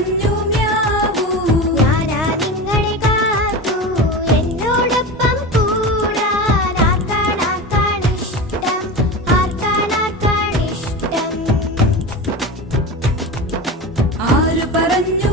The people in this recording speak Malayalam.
പറഞ്ഞു മ്യാവൂ. ഞാനാ നിങ്ങളെ കാത്തു എന്നോടൊപ്പം കൂടാൻ. ആർക്കാണിഷ്ടം, ആർക്കാണിഷ്ടം. ആര് പറഞ്ഞു